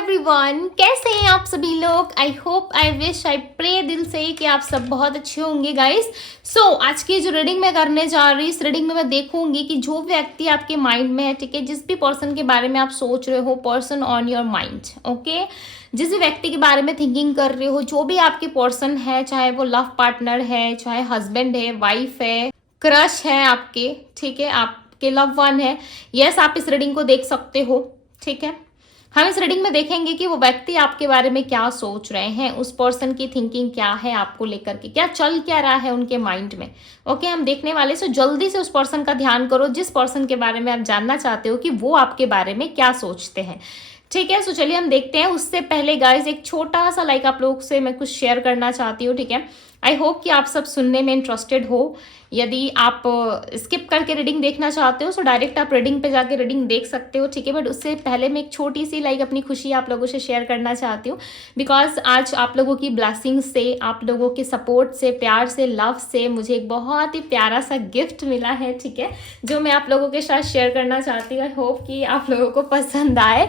Everyone, कैसे हैं आप सभी लोग। I hope, I wish, I pray दिल से कि आप सब बहुत अच्छे होंगे गाइस। सो आज की जो रीडिंग मैं करने जा रही हूँ, इस रीडिंग में मैं देखूंगी कि जो व्यक्ति आपके माइंड में है, ठीक है, जिस भी पर्सन के बारे में आप सोच रहे हो, person on your mind, okay, जिस भी व्यक्ति के बारे में थिंकिंग कर रहे हो, जो भी आपके पर्सन है, चाहे वो लव पार्टनर है, चाहे हस्बैंड है, वाइफ है, क्रश है आपके, ठीक है, आपके लव वन है, यस, आप इस रीडिंग को देख सकते हो, ठीक है। हम इस रीडिंग में देखेंगे कि वो व्यक्ति आपके बारे में क्या सोच रहे हैं, उस पर्सन की थिंकिंग क्या है आपको लेकर के, क्या चल क्या रहा है उनके माइंड में। ओके, हम देखने वाले। सो जल्दी से उस पर्सन का ध्यान करो जिस पर्सन के बारे में आप जानना चाहते हो कि वो आपके बारे में क्या सोचते हैं, ठीक है। सो चलिए हम देखते हैं। उससे पहले गाइज एक छोटा सा लाइक आप लोग से मैं कुछ शेयर करना चाहती हूँ, ठीक है। आई होप कि आप सब सुनने में इंटरेस्टेड हो। यदि आप स्किप करके रीडिंग देखना चाहते हो तो डायरेक्ट आप रीडिंग पे जाके रीडिंग देख सकते हो, ठीक है। बट उससे पहले मैं एक छोटी सी लाइक अपनी खुशी आप लोगों से शेयर करना चाहती हूँ, बिकॉज आज आप लोगों की ब्लेसिंग से, आप लोगों के सपोर्ट से, प्यार से, लव से मुझे एक बहुत ही प्यारा सा गिफ्ट मिला है, ठीक है, जो मैं आप लोगों के साथ शेयर करना चाहती हूँ। आई होप कि आप लोगों को पसंद आए।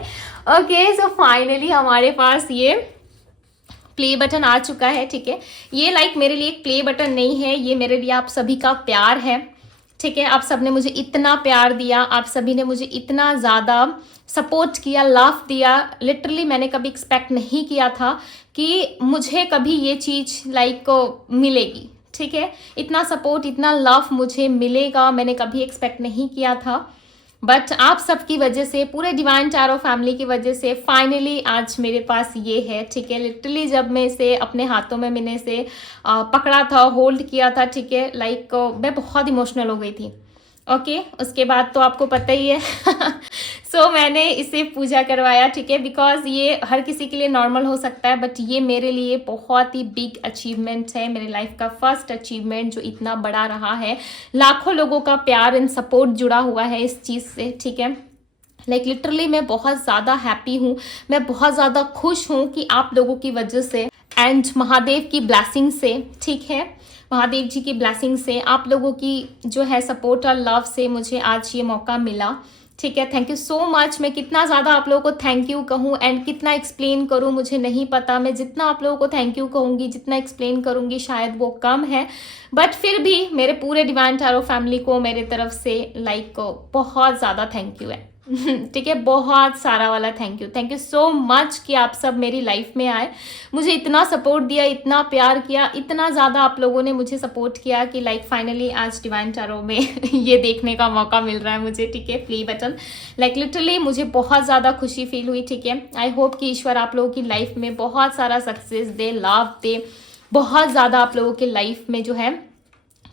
ओके, सो फाइनली हमारे पास ये प्ले बटन आ चुका है, ठीक है। ये लाइक मेरे लिए एक प्ले बटन नहीं है, ये मेरे लिए आप सभी का प्यार है, ठीक है। आप सब ने मुझे इतना प्यार दिया, आप सभी ने मुझे इतना ज़्यादा सपोर्ट किया, लव दिया। लिटरली मैंने कभी एक्सपेक्ट नहीं किया था कि मुझे कभी ये चीज़ लाइक मिलेगी, ठीक है। इतना सपोर्ट, इतना लव मुझे मिलेगा मैंने कभी एक्सपेक्ट नहीं किया था। बट आप सबकी वजह से, पूरे डिवाइन टैरो फैमिली की वजह से फाइनली आज मेरे पास ये है, ठीक है। लिटरली जब मैं इसे अपने हाथों में मैंने इसे पकड़ा था, होल्ड किया था, ठीक है, लाइक मैं बहुत इमोशनल हो गई थी। ओके, उसके बाद तो आपको पता ही है। सो मैंने इसे पूजा करवाया, ठीक है, बिकॉज ये हर किसी के लिए नॉर्मल हो सकता है, बट ये मेरे लिए बहुत ही बिग अचीवमेंट है, मेरे लाइफ का फर्स्ट अचीवमेंट जो इतना बड़ा रहा है। लाखों लोगों का प्यार एंड सपोर्ट जुड़ा हुआ है इस चीज़ से, ठीक है। लाइक लिटरली मैं बहुत ज़्यादा हैप्पी हूँ, मैं बहुत ज़्यादा खुश हूँ कि आप लोगों की वजह से एंड महादेव की ब्लेसिंग से, ठीक है, महादेव जी की ब्लेसिंग से, आप लोगों की जो है सपोर्ट और लव से मुझे आज ये मौका मिला, ठीक है। Thank you so much. मैं कितना ज़्यादा आप लोगों को थैंक यू कहूँ एंड कितना एक्सप्लेन करूँ मुझे नहीं पता। मैं जितना आप लोगों को थैंक यू कहूँगी, जितना एक्सप्लेन करूँगी शायद वो कम है, बट फिर भी मेरे पूरे डिवाइन टैरो फैमिली को मेरे तरफ से लाइक बहुत ज़्यादा थैंक यू है, ठीक है, बहुत सारा वाला थैंक यू सो मच कि आप सब मेरी लाइफ में आए, मुझे इतना सपोर्ट दिया, इतना प्यार किया, इतना ज़्यादा आप लोगों ने मुझे सपोर्ट किया कि लाइक फाइनली आज डिवाइन टैरो में ये देखने का मौका मिल रहा है मुझे, ठीक है, प्ले बटन। लाइक लिटरली मुझे बहुत ज़्यादा खुशी फील हुई, ठीक है। आई होप कि ईश्वर आप लोगों की लाइफ में बहुत सारा सक्सेस दे, लाभ दे, बहुत ज़्यादा आप लोगों के लाइफ में जो है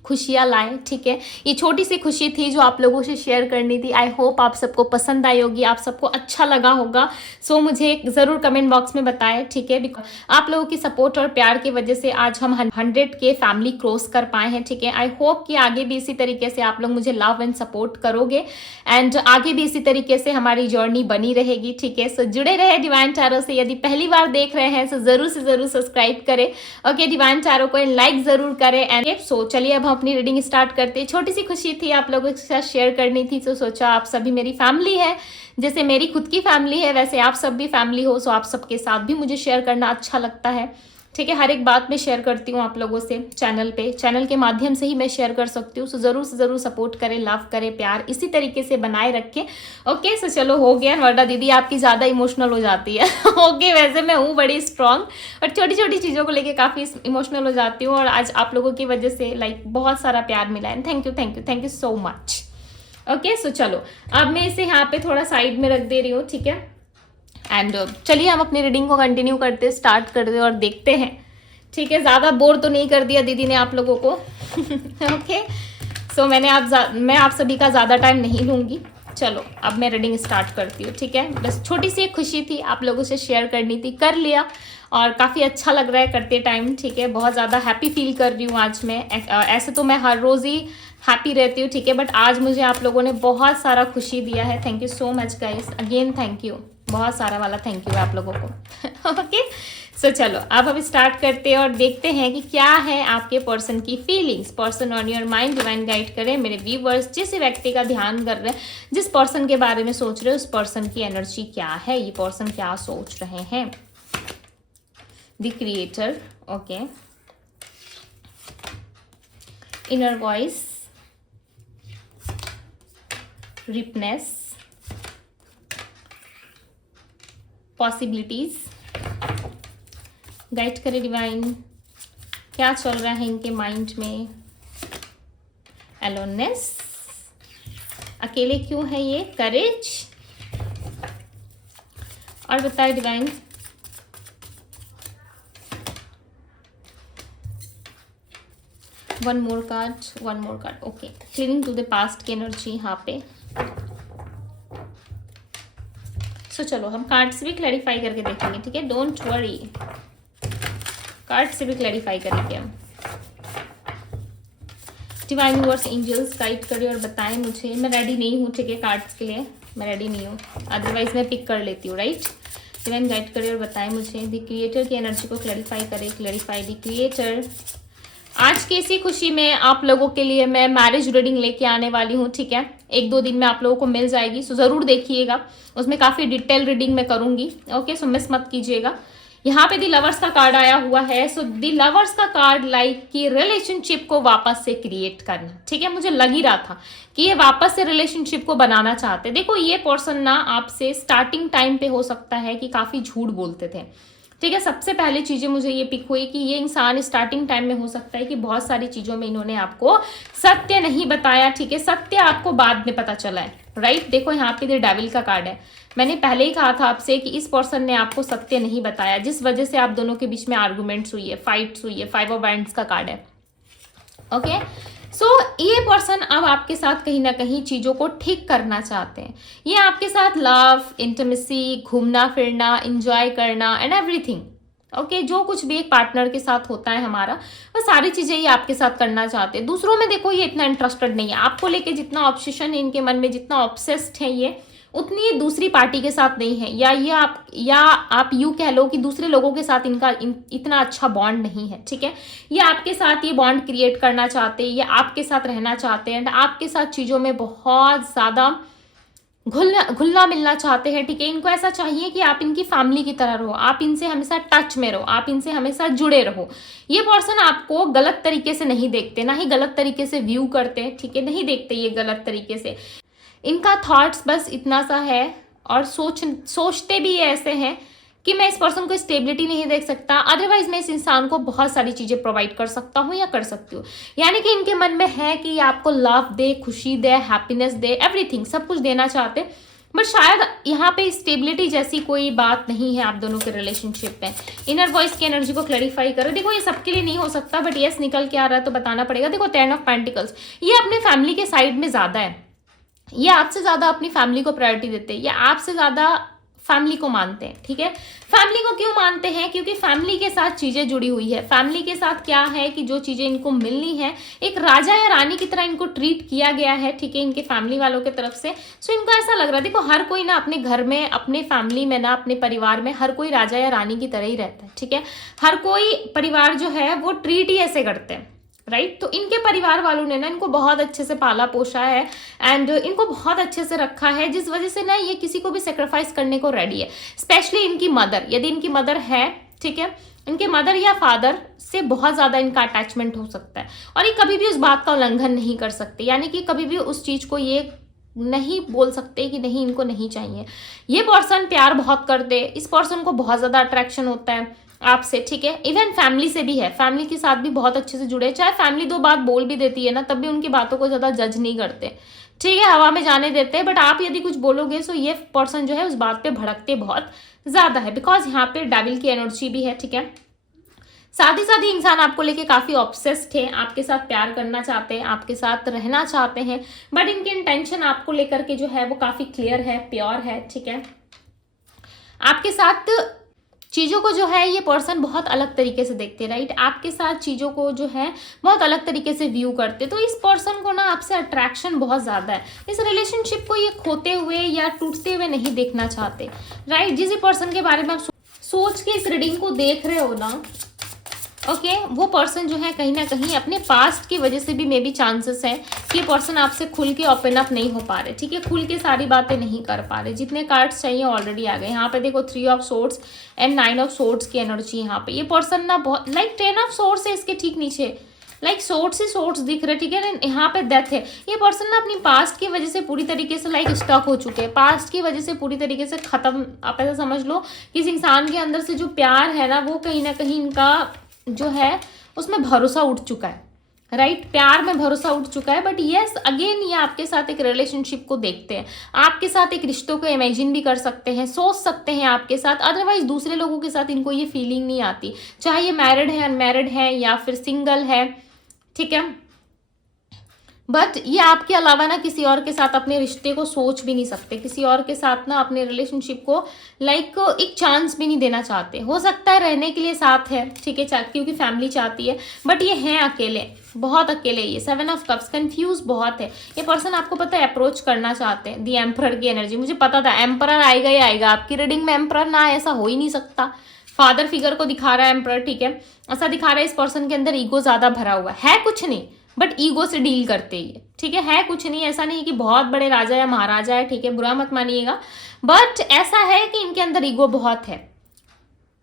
खुशियाँ लाए, ठीक है। ये छोटी सी खुशी थी जो आप लोगों से शेयर करनी थी। आई होप आप सबको पसंद आई होगी, आप सबको अच्छा लगा होगा। सो मुझे ज़रूर कमेंट बॉक्स में बताएं, ठीक है, बिकॉज आप लोगों की सपोर्ट और प्यार की वजह से आज हम 100 के फैमिली क्रॉस कर पाए हैं, ठीक है। आई होप कि आगे भी इसी तरीके से आप लोग मुझे लव एंड सपोर्ट करोगे एंड आगे भी इसी तरीके से हमारी जर्नी बनी रहेगी, ठीक है। सो जुड़े रहे डिवाइन टैरो से। यदि पहली बार देख रहे हैं तो ज़रूर से ज़रूर सब्सक्राइब करें, ओके, डिवाइन टैरो को लाइक ज़रूर करें एंड सो चलिए अब हम अपनी रीडिंग स्टार्ट करते हैं। छोटी सी खुशी थी आप लोगों के साथ शेयर करनी थी, तो सोचा आप सभी मेरी फैमिली है, जैसे मेरी खुद की फैमिली है वैसे आप सब भी फैमिली हो, सो आप सबके साथ भी मुझे शेयर करना अच्छा लगता है, ठीक है। हर एक बात मैं शेयर करती हूँ आप लोगों से चैनल पे, चैनल के माध्यम से ही मैं शेयर कर सकती हूँ। सो ज़रूर से ज़रूर सपोर्ट करें, लव करें, प्यार इसी तरीके से बनाए रखें, ओके। सो चलो हो गया, वरना दीदी आपकी ज़्यादा इमोशनल हो जाती है। ओके, वैसे मैं हूँ बड़ी स्ट्रांग और छोटी छोटी चीज़ों को लेकर काफ़ी इमोशनल हो जाती हूँ, और आज आप लोगों की वजह से लाइक बहुत सारा प्यार मिला है। Thank you so much. Okay, so चलो अब मैं इसे यहाँ पे थोड़ा साइड में रख दे रही हूँ, ठीक है। एंड चलिए हम अपनी रीडिंग को कंटिन्यू करते, स्टार्ट करते और देखते हैं, ठीक है। ज़्यादा बोर तो नहीं कर दिया दीदी ने आप लोगों को। ओके, सो मैं आप सभी का ज़्यादा टाइम नहीं लूँगी। चलो अब मैं रीडिंग स्टार्ट करती हूँ, ठीक है। बस छोटी सी एक खुशी थी आप लोगों से शेयर करनी थी, कर लिया और काफ़ी अच्छा लग रहा है करते टाइम, ठीक है। बहुत ज़्यादा हैप्पी फील कर रही हूँ आज मैं। ऐसे तो मैं हर रोज़ ही हैप्पी रहती हूँ, ठीक है, बट आज मुझे आप लोगों ने बहुत सारा खुशी दिया है। Thank you so much guys, again thank you, बहुत सारा वाला थैंक यू आप लोगों को। ओके, सो चलो अब हम स्टार्ट करते हैं और देखते हैं कि क्या है आपके पर्सन की feelings. Person on your mind divine guide करें मेरे व्यूवर्स, जिस व्यक्ति का ध्यान कर रहे हैं, जिस पर्सन के बारे में सोच रहे हो, उस पर्सन की एनर्जी क्या है, ये पर्सन क्या सोच रहे हैं। The creator, okay, inner voice, ripeness, possibilities, guide करे डिवाइन, क्या चल रहा है इनके माइंड में। एलोननेस, अकेले क्यों है ये। करेज, और बताए divine. One more card, okay. Cleaning to the past की एनर्जी यहाँ पे। सो चलो हम कार्ड से भी क्लैरिफाई करके देखेंगे, ठीक है, डोंट वरी, कार्ड से भी क्लैरिफाई करेंगे हम। डिवाइन यूनिवर्स एंजल्स गाइड करिए और बताएं मुझे। मैं रेडी नहीं हूँ, ठीक है, कार्ड्स के लिए मैं रेडी नहीं हूँ, अदरवाइज मैं पिक कर लेती हूँ, राइट। डिवाइन गाइड करिए और बताएं मुझे। द क्रिएटर की एनर्जी को क्लैरिफाई करें, क्लैरिफाई द क्रिएटर। आज की इसी खुशी में आप लोगों के लिए मैं मैरिज रीडिंग लेके आने वाली हूँ, ठीक है, 1-2 दिन में आप लोगों को मिल जाएगी, सो ज़रूर देखिएगा, उसमें काफ़ी डिटेल रीडिंग मैं करूँगी, ओके, सो मिस मत कीजिएगा। यहाँ पे दी लवर्स का कार्ड आया हुआ है। सो दी लवर्स का कार्ड लाइक कि रिलेशनशिप को वापस से क्रिएट करना, ठीक है, मुझे लग ही रहा था कि ये वापस से रिलेशनशिप को बनाना चाहते। देखो ये पर्सन ना आपसे स्टार्टिंग टाइम पे हो सकता है कि काफ़ी झूठ बोलते थे, ठीक है। सबसे पहले चीज़ें मुझे ये पिक हुई कि ये इंसान स्टार्टिंग टाइम में हो सकता है कि बहुत सारी चीज़ों में इन्होंने आपको सत्य नहीं बताया, ठीक है, सत्य आपको बाद में पता चला है, राइट। देखो यहाँ पे द डेविल का कार्ड है। मैंने पहले ही कहा था आपसे कि इस पर्सन ने आपको सत्य नहीं बताया, जिस वजह से आप दोनों के बीच में आर्गुमेंट्स हुई है, फाइट्स हुई है। 5 ऑफ वांड्स का कार्ड है, ओके। सो ये पर्सन अब आपके साथ कहीं ना कहीं चीज़ों को ठीक करना चाहते हैं। ये आपके साथ लव, इंटिमेसी, घूमना फिरना, एंजॉय करना एंड एवरीथिंग, ओके, जो कुछ भी एक पार्टनर के साथ होता है हमारा, वो सारी चीज़ें ये आपके साथ करना चाहते हैं। दूसरों में देखो ये इतना इंटरेस्टेड नहीं है, आपको लेके जितना ऑब्सेशन है इनके मन में, जितना ऑब्सेस्ड है ये, उतनी ये दूसरी पार्टी के साथ नहीं है, या आप यूँ कह लो कि दूसरे लोगों के साथ इनका इतना अच्छा बॉन्ड नहीं है, ठीक है। ये आपके साथ ये बॉन्ड क्रिएट करना चाहते हैं, ये आपके साथ रहना चाहते हैं एंड आपके साथ चीज़ों में बहुत ज़्यादा घुलना मिलना चाहते हैं, ठीक है। इनको ऐसा चाहिए कि आप इनकी फैमिली की तरह रहो, आप इनसे हमेशा टच में रहो, आप इनसे हमेशा जुड़े रहो। ये पर्सन आपको गलत तरीके से नहीं देखते, ना ही गलत तरीके से व्यू करते, ठीक है, नहीं देखते ये गलत तरीके से। इनका थॉट्स बस इतना सा है और सोचते भी ये ऐसे हैं कि मैं इस पर्सन को स्टेबिलिटी नहीं देख सकता, अदरवाइज मैं इस इंसान को बहुत सारी चीज़ें प्रोवाइड कर सकता हूँ या कर सकती हूँ। यानी कि इनके मन में है कि ये आपको लव दे, खुशी दे, हैप्पीनेस दे, एवरीथिंग, सब कुछ देना चाहते, बट शायद यहाँ पे स्टेबिलिटी जैसी कोई बात नहीं है आप दोनों के रिलेशनशिप में। इनर वॉइस की एनर्जी को क्लैरिफाई करो। देखो ये सबके लिए नहीं हो सकता, बट यस निकल के आ रहा है तो बताना पड़ेगा। देखो 10 ऑफ पेंटिकल्स, ये अपने फैमिली के साइड में ज़्यादा है, ये आपसे ज़्यादा अपनी फैमिली को प्रायोरिटी देते हैं, ये आपसे ज़्यादा फैमिली को मानते हैं, ठीक है। फैमिली को क्यों मानते हैं? क्योंकि फैमिली के साथ चीज़ें जुड़ी हुई है। फैमिली के साथ क्या है कि जो चीज़ें इनको मिलनी है, एक राजा या रानी की तरह इनको ट्रीट किया गया है, ठीक है, इनके फैमिली वालों की तरफ से। सो इनको ऐसा लग रहा है, देखो हर कोई ना अपने घर में, अपने फैमिली में ना, अपने परिवार में हर कोई राजा या रानी की तरह ही रहता है, ठीक है। हर कोई परिवार जो है वो ट्रीट ही ऐसे करते हैं, राइट। तो इनके परिवार वालों ने ना इनको बहुत अच्छे से पाला पोसा है एंड इनको बहुत अच्छे से रखा है, जिस वजह से ना ये किसी को भी सेक्रीफाइस करने को रेडी है। स्पेशली इनकी मदर, यदि इनकी मदर है, ठीक है, इनके मदर या फादर से बहुत ज़्यादा इनका अटैचमेंट हो सकता है और ये कभी भी उस बात का उल्लंघन नहीं कर सकते, यानी कि कभी भी उस चीज़ को ये नहीं बोल सकते कि नहीं इनको नहीं चाहिए। ये पर्सन प्यार बहुत करते, इस पर्सन को बहुत ज़्यादा अट्रैक्शन होता है आपसे, ठीक है। इवन फैमिली से भी है, फैमिली के साथ भी बहुत अच्छे से जुड़े, चाहे फैमिली 2 बात बोल भी देती है ना, तब भी उनकी बातों को ज़्यादा जज नहीं करते, ठीक है, हवा में जाने देते हैं। बट आप यदि कुछ बोलोगे तो ये पर्सन जो है उस बात पे भड़कते बहुत ज़्यादा है, बिकॉज यहाँ पे डेविल की एनर्जी भी है, ठीक है। साथ ही साथ ही इंसान आपको लेके काफ़ी ऑब्सेस्ड है, आपके साथ प्यार करना चाहते हैं, आपके साथ रहना चाहते हैं, बट इनकी इंटेंशन आपको लेकर के जो है वो काफ़ी क्लियर है, प्योर है, ठीक है। आपके साथ चीज़ों को जो है ये पर्सन बहुत अलग तरीके से देखते हैं, राइट। आपके साथ चीज़ों को जो है बहुत अलग तरीके से व्यू करते, तो इस पर्सन को ना आपसे अट्रैक्शन बहुत ज़्यादा है। इस रिलेशनशिप को ये खोते हुए या टूटते हुए नहीं देखना चाहते, राइट। जिस पर्सन के बारे में आप सोच के इस रीडिंग को देख रहे हो ना, ओके, वो पर्सन जो है कहीं ना कहीं अपने पास्ट की वजह से भी मे बी चांसेस है कि पर्सन आपसे खुल के ओपन अप नहीं हो पा रहे, ठीक है, खुल के सारी बातें नहीं कर पा रहे। जितने कार्ड्स चाहिए ऑलरेडी आ गए। यहाँ पे देखो 3 of swords and 9 of swords की एनर्जी। यहाँ पे ये पर्सन ना बहुत लाइक 10 ऑफ सोर्ड्स है इसके ठीक नीचे, लाइक सोर्ड्स ही सोर्ड्स दिख रहे, ठीक है ना। यहाँ पे डेथ है। ये पर्सन ना अपनी पास्ट की वजह से पूरी तरीके से लाइक स्टक हो चुके हैं, पास्ट की वजह से पूरी तरीके से खत्म। आप ऐसा समझ लो कि इस इंसान के अंदर से जो प्यार है ना, वो कहीं ना कहीं इनका जो है उसमें भरोसा उठ चुका है, राइट, प्यार में भरोसा उठ चुका है। बट यस अगेन ये आपके साथ एक रिलेशनशिप को देखते हैं, आपके साथ एक रिश्तों को इमेजिन भी कर सकते हैं, सोच सकते हैं आपके साथ। अदरवाइज दूसरे लोगों के साथ इनको ये फीलिंग नहीं आती, चाहे ये मैरिड है, अनमैरिड है या फिर सिंगल है, ठीक है। बट ये आपके अलावा ना किसी और के साथ अपने रिश्ते को सोच भी नहीं सकते, किसी और के साथ ना अपने रिलेशनशिप को लाइक एक चांस भी नहीं देना चाहते। हो सकता है रहने के लिए साथ है, ठीक है, क्योंकि फैमिली चाहती है, बट ये हैं अकेले, बहुत अकेले। ये 7 ऑफ कप्स, कंफ्यूज बहुत है ये पर्सन। आपको पता है अप्रोच करना चाहते हैं। दी एम्परर की एनर्जी, मुझे पता था एम्परर आएगा ही आएगा आपकी रीडिंग में। एम्परर ना ऐसा हो ही नहीं सकता। फादर फिगर को दिखा रहा है एम्परर, ठीक है, ऐसा दिखा रहा है इस पर्सन के अंदर ईगो ज्यादा भरा हुआ है कुछ नहीं, बट ईगो से डील करते ही, ठीक है कुछ नहीं, ऐसा नहीं कि बहुत बड़े राजा या महाराजा है, ठीक है, बुरा मत मानिएगा, बट ऐसा है कि इनके अंदर ईगो बहुत है।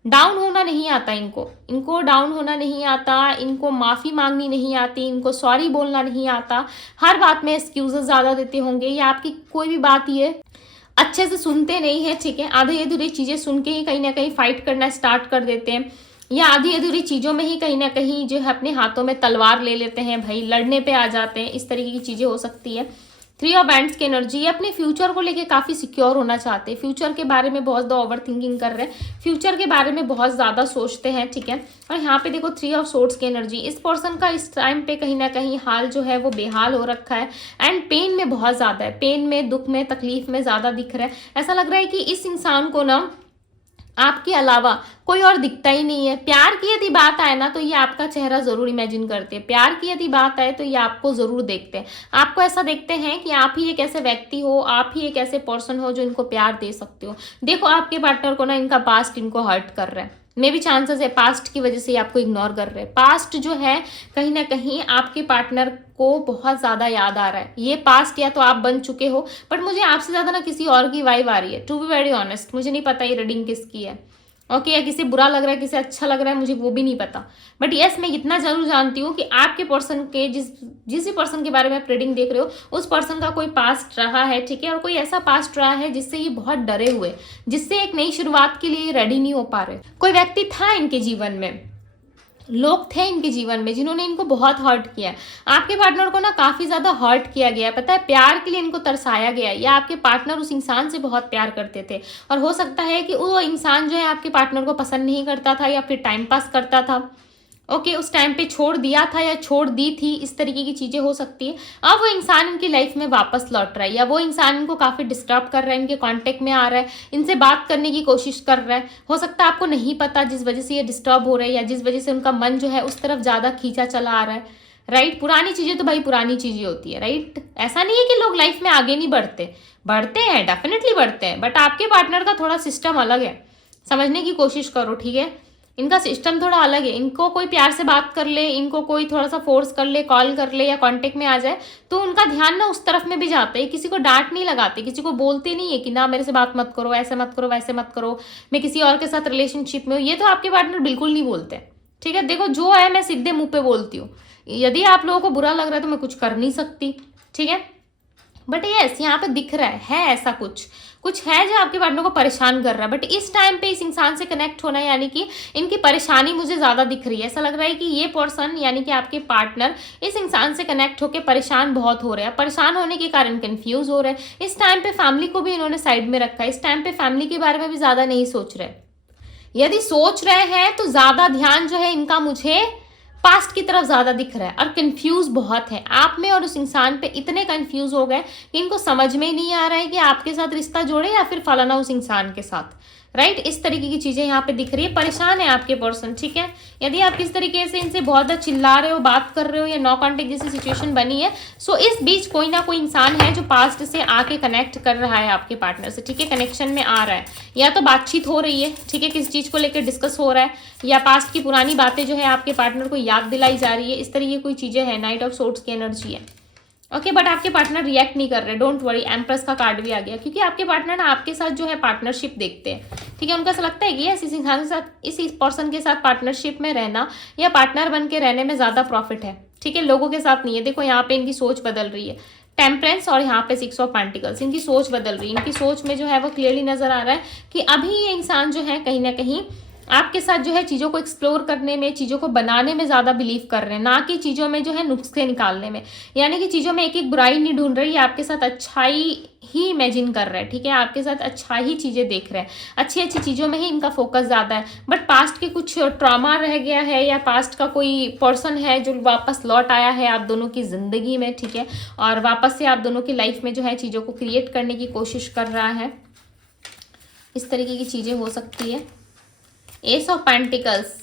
डाउन होना नहीं आता इनको डाउन होना नहीं आता, इनको माफी मांगनी नहीं आती, इनको सॉरी बोलना नहीं आता, हर बात में एक्सक्यूजेस ज्यादा देते होंगे, या आपकी कोई भी बात ये अच्छे से सुनते नहीं है, ठीक है, आधे अधूरी चीजें सुन के ही कहीं ना कहीं फाइट करना स्टार्ट कर देते हैं, या आधी अधूरी चीज़ों में ही कहीं ना कहीं जो है अपने हाथों में तलवार ले लेते हैं, भाई लड़ने पे आ जाते हैं। इस तरीके की चीज़ें हो सकती है। 3 ऑफ बैंड्स की एनर्जी, ये अपने फ्यूचर को लेके काफ़ी सिक्योर होना चाहते हैं, फ्यूचर के बारे में बहुत ज़्यादा ओवर थिंकिंग कर रहे हैं, फ्यूचर के बारे में बहुत ज़्यादा सोचते हैं, ठीक है। और यहाँ पे देखो 3 ऑफ सोर्ड्स की एनर्जी, इस पर्सन का इस टाइम पे कहीं ना कहीं हाल जो है वो बेहाल हो रखा है, एंड पेन में बहुत ज़्यादा है, पेन में, दुख में, तकलीफ में ज़्यादा दिख रहा है। ऐसा लग रहा है कि इस इंसान को ना आपके अलावा कोई और दिखता ही नहीं है। प्यार की यदि बात आए ना तो ये आपका चेहरा जरूर इमेजिन करते हैं, प्यार की यदि बात आए तो ये आपको जरूर देखते हैं, आपको ऐसा देखते हैं कि आप ही एक ऐसे व्यक्ति हो, आप ही एक ऐसे पर्सन हो जो इनको प्यार दे सकते हो। देखो आपके पार्टनर को ना इनका पास्ट इनको हर्ट कर रहा है, मे भी चांसेस है पास्ट की वजह से ये आपको इग्नोर कर रहे हैं। पास्ट जो है कहीं ना कहीं आपके पार्टनर को बहुत ज़्यादा याद आ रहा है। ये पास्ट या तो आप बन चुके हो, बट मुझे आपसे ज़्यादा ना किसी और की वाइब आ रही है, टू बी वेरी ऑनेस्ट। मुझे नहीं पता ये रीडिंग किसकी है, ओके, या किसी बुरा लग रहा है, किसी अच्छा लग रहा है, मुझे वो भी नहीं पता। बट यस मैं इतना जरूर जानती हूँ कि आपके पर्सन के जिस भी पर्सन के बारे में आप रीडिंग देख रहे हो, उस पर्सन का कोई पास्ट रहा है, ठीक है, और कोई ऐसा पास्ट रहा है जिससे ये बहुत डरे हुए, जिससे एक नई शुरुआत के लिए रेडी नहीं हो पा रहे। कोई व्यक्ति था इनके जीवन में, लोग थे इनके जीवन में जिन्होंने इनको बहुत हर्ट किया है। आपके पार्टनर को ना काफी ज्यादा हर्ट किया गया है, पता है, प्यार के लिए इनको तरसाया गया है, या आपके पार्टनर उस इंसान से बहुत प्यार करते थे, और हो सकता है कि वो इंसान जो है आपके पार्टनर को पसंद नहीं करता था या फिर टाइम पास करता था, ओके, उस टाइम पे छोड़ दिया था या छोड़ दी थी, इस तरीके की चीजें हो सकती है। अब वो इंसान इनकी लाइफ में वापस लौट रहा है, या वो इंसान इनको काफी डिस्टर्ब कर रहा है, इनके कांटेक्ट में आ रहा है, इनसे बात करने की कोशिश कर रहा है। हो सकता है आपको नहीं पता जिस वजह से ये डिस्टर्ब हो रहे हैं, या जिस वजह से उनका मन जो है उस तरफ ज्यादा खींचा चला आ रहा है, राइट। पुरानी चीजें तो भाई पुरानी चीजें होती है, राइट। ऐसा नहीं है कि लोग लाइफ में आगे नहीं बढ़ते, बढ़ते हैं, डेफिनेटली बढ़ते हैं, बट आपके पार्टनर का थोड़ा सिस्टम अलग है, समझने की कोशिश करो, ठीक है। इनका सिस्टम थोड़ा अलग है। इनको कोई प्यार से बात कर ले, इनको कोई थोड़ा सा फोर्स कर ले, कॉल कर ले या कांटेक्ट में आ जाए, तो उनका ध्यान ना उस तरफ में भी जाता है। किसी को डांट नहीं लगाते, किसी को बोलते नहीं है कि ना मेरे से बात मत करो, ऐसे मत करो, वैसे मत करो, मैं किसी और के साथ रिलेशनशिप में हूँ, ये तो आपके पार्टनर बिल्कुल नहीं बोलते, ठीक है। देखो जो है मैं सीधे मुंह पे बोलती हूँ, यदि आप लोगों को बुरा लग रहा है तो मैं कुछ कर नहीं सकती, ठीक है। बट यस यहाँ पे दिख रहा है ऐसा कुछ है जो आपके पार्टनर को परेशान कर रहा है। बट इस टाइम पे इस इंसान से कनेक्ट होना, यानी कि इनकी परेशानी मुझे ज्यादा दिख रही है। ऐसा लग रहा है कि ये पर्सन यानी कि आपके पार्टनर इस इंसान से कनेक्ट होकर परेशान बहुत हो रहे हैं, परेशान होने के कारण कंफ्यूज हो रहे हैं। इस टाइम पे फैमिली को भी इन्होंने साइड में रखा है, इस टाइम पे फैमिली के बारे में भी ज्यादा नहीं सोच रहे। यदि सोच रहे हैं तो ज्यादा ध्यान जो है इनका मुझे पास्ट की तरफ ज्यादा दिख रहा है, और कंफ्यूज बहुत है आप में और उस इंसान पे। इतने कंफ्यूज हो गए कि इनको समझ में ही नहीं आ रहा है कि आपके साथ रिश्ता जोड़े या फिर फलाना उस इंसान के साथ, राइट। इस तरीके की चीजें यहाँ पे दिख रही है, परेशान है आपके पर्सन, ठीक है। यदि आप किस तरीके से इनसे बहुत ज्यादा चिल्ला रहे हो, बात कर रहे हो या नो कॉन्टेक्ट जैसी सिचुएशन बनी है, सो इस बीच कोई ना कोई इंसान है जो पास्ट से आके कनेक्ट कर रहा है आपके पार्टनर से, ठीक है, कनेक्शन में आ रहा है, या तो बातचीत हो रही है, ठीक है, किसी चीज को लेकर डिस्कस हो रहा है, या पास्ट की पुरानी बातें जो है आपके पार्टनर को याद दिलाई जा रही है, इस तरीके की कोई चीजें है। नाइट ऑफ सोर्ड्स की एनर्जी है, ओके, बट आपके पार्टनर रिएक्ट नहीं कर रहे, डोंट वरी। एम्प्रेस का कार्ड भी आ गया, क्योंकि आपके पार्टनर ना आपके साथ जो है पार्टनरशिप देखते हैं, ठीक है। उनको ऐसा लगता है कि इस इंसान के साथ, इस पर्सन के साथ पार्टनरशिप में रहना या पार्टनर बन के रहने में ज्यादा प्रॉफिट है, ठीक है, लोगों के साथ नहीं है। देखो यहाँ पे इनकी सोच बदल रही है, टेम्परेंस और यहाँ पे 6 ऑफ पेंटिकल्स, इनकी सोच बदल रही है। इनकी सोच में जो है वो क्लियरली नजर आ रहा है कि अभी ये इंसान जो है कहीं ना कहीं आपके साथ जो है चीज़ों को एक्सप्लोर करने में, चीज़ों को बनाने में ज़्यादा बिलीव कर रहे हैं, ना कि चीज़ों में जो है नुस्खे निकालने में। यानी कि चीज़ों में एक एक बुराई नहीं ढूंढ रही है, आपके साथ अच्छाई ही इमेजिन कर रहे हैं, ठीक है, आपके साथ अच्छा ही चीज़ें देख रहे हैं, अच्छी अच्छी चीज़ों में ही इनका फोकस ज़्यादा है। बट पास्ट के कुछ ट्रॉमा रह गया है, या पास्ट का कोई पर्सन है जो वापस लौट आया है आप दोनों की ज़िंदगी में, ठीक है, और वापस से आप दोनों की लाइफ में जो है चीज़ों को क्रिएट करने की कोशिश कर रहा है। इस तरीके की चीज़ें हो सकती है। एस ऑफ पेंटिकल्स,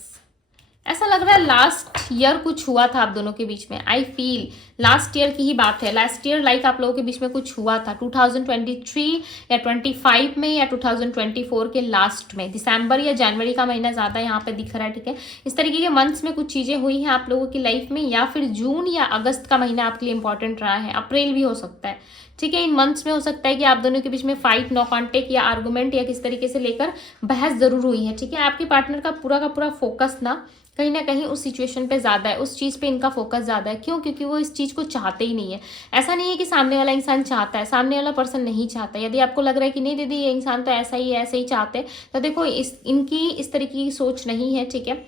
ऐसा लग रहा है लास्ट ईयर कुछ हुआ था आप दोनों के बीच में। आई फील लास्ट ईयर की ही बात है, लास्ट ईयर लाइक आप लोगों के बीच में कुछ हुआ था 2023 या 25 में, या 2024 के लास्ट में, दिसंबर या जनवरी का महीना ज़्यादा यहाँ पे दिख रहा है, ठीक है। इस तरीके के मंथ्स में कुछ चीज़ें हुई हैं आप लोगों की लाइफ में, या फिर जून या अगस्त का महीना आपके लिए इंपॉर्टेंट रहा है, अप्रैल भी हो सकता है, ठीक है। इन मंथ्स में हो सकता है कि आप दोनों के बीच में फाइट, नो कॉन्टेक्ट या आर्गुमेंट या किस तरीके से लेकर बहस जरूर हुई है, ठीक है। आपके पार्टनर का पूरा फोकस ना कहीं उस सिचुएशन पे ज़्यादा है, उस चीज़ पे इनका फोकस ज़्यादा है। क्यों? क्योंकि वो इस चीज़ को चाहते ही नहीं है। ऐसा नहीं है कि सामने वाला इंसान चाहता है, सामने वाला पर्सन नहीं चाहता। यदि आपको लग रहा है कि नहीं दीदी ये इंसान तो ऐसा ही है, ऐसे ही चाहते हैं, तो देखो इनकी इस तरीके की सोच नहीं है, ठीक है।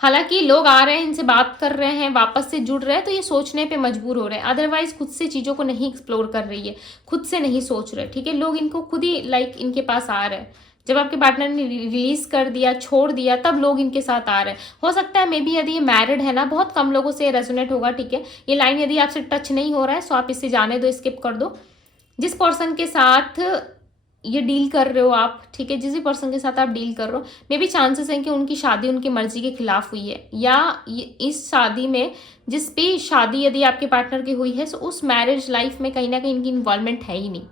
हालांकि लोग आ रहे हैं, इनसे बात कर रहे हैं, वापस से जुड़ रहे हैं, तो ये सोचने पे मजबूर हो रहे हैं। अदरवाइज खुद से चीज़ों को नहीं एक्सप्लोर कर रही है, खुद से नहीं सोच रहे, ठीक है। लोग इनको खुद ही लाइक इनके पास आ रहे हैं। जब आपके पार्टनर ने रिलीज कर दिया, छोड़ दिया, तब लोग इनके साथ आ रहे हैं। हो सकता है मे बी यदि ये मैरिड है ना, बहुत कम लोगों से रेजोनेट होगा, ठीक है। ये लाइन यदि आपसे टच नहीं हो रहा है सो आप इससे जाने दो, स्किप कर दो। जिस पर्सन के साथ ये डील कर रहे हो आप, ठीक है, जिस भी पर्सन के साथ आप डील कर रहे हो, मे बी चांसेस हैं कि उनकी शादी उनकी मर्जी के खिलाफ हुई है, या इस शादी में, जिस भी शादी यदि आपके पार्टनर की हुई है, सो उस मैरिज लाइफ में कहीं ना कहीं इनकी इन्वॉल्वमेंट है ही नहीं।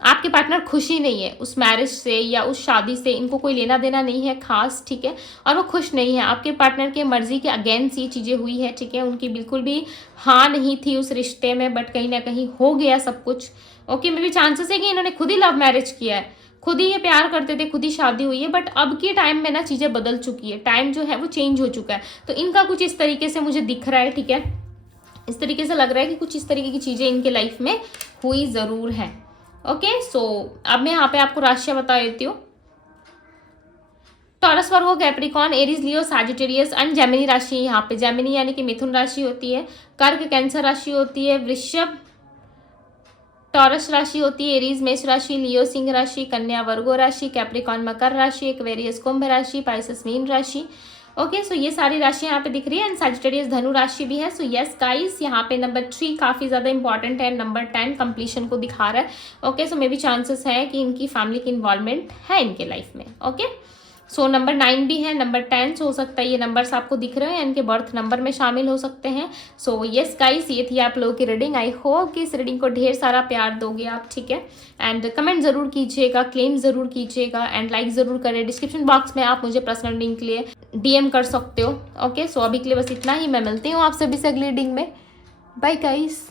आपके पार्टनर खुश ही नहीं है उस मैरिज से या उस शादी से, इनको कोई लेना देना नहीं है खास, ठीक है, और वो खुश नहीं है। आपके पार्टनर के मर्जी के अगेंस्ट ये चीज़ें हुई है, ठीक है। उनकी बिल्कुल भी हाँ नहीं थी उस रिश्ते में, बट कहीं ना कहीं हो गया सब कुछ, ओके। मे भी चांसेस है कि इन्होंने खुद ही लव मैरिज किया है, खुद ही ये प्यार करते थे, खुद ही शादी हुई है, बट अब के टाइम में ना चीज़ें बदल चुकी है, टाइम जो है वो चेंज हो चुका है। तो इनका कुछ इस तरीके से मुझे दिख रहा है, ठीक है, इस तरीके से लग रहा है कि कुछ इस तरीके की चीज़ें इनके लाइफ में हुई ज़रूर है, ओके। सो अब मैं यहाँ पे आपको राशियां बता देती हूँ। Taurus, Virgo, Capricorn, Aries, Leo, Sagittarius and Gemini राशि। यहाँ पे जेमिनी यानी कि मिथुन राशि होती है, कर्क कैंसर राशि होती है, वृषभ टॉरस राशि होती है, एरीज मेष राशि, लियो सिंह राशि, कन्या वर्गो राशि, कैप्रिकॉर्न मकर राशि, एक्वेरियस कुंभ राशि, पाइसेस मीन राशि, ओके। सो ये सारी राशियां यहाँ पे दिख रही है, एंड सैजिटेरियस धनु राशि भी है। सो यस गाइस, यहाँ पे नंबर 3 काफी ज्यादा इंपॉर्टेंट है, नंबर 10 कंप्लीशन को दिखा रहा है, ओके। सो मे भी चांसेस है कि इनकी फैमिली की इन्वॉल्वमेंट है इनके लाइफ में, ओके। सो नंबर 9 भी है, नंबर 10 हो सकता है ये नंबर्स आपको दिख रहे हैं, इनके बर्थ नंबर में शामिल हो सकते हैं। सो यस गाइस, ये थी आप लोगों की रीडिंग। आई होप कि इस रीडिंग को ढेर सारा प्यार दोगे आप, ठीक है। एंड कमेंट जरूर कीजिएगा, क्लेम जरूर कीजिएगा, एंड लाइक जरूर करें। डिस्क्रिप्शन बॉक्स में आप मुझे पर्सनल रीडिंग के लिए DM कर सकते हो, ओके। सो अभी के लिए बस इतना ही, मैं मिलती हूँ आप सभी से अगली रीडिंग में। Bye guys.